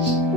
Bye.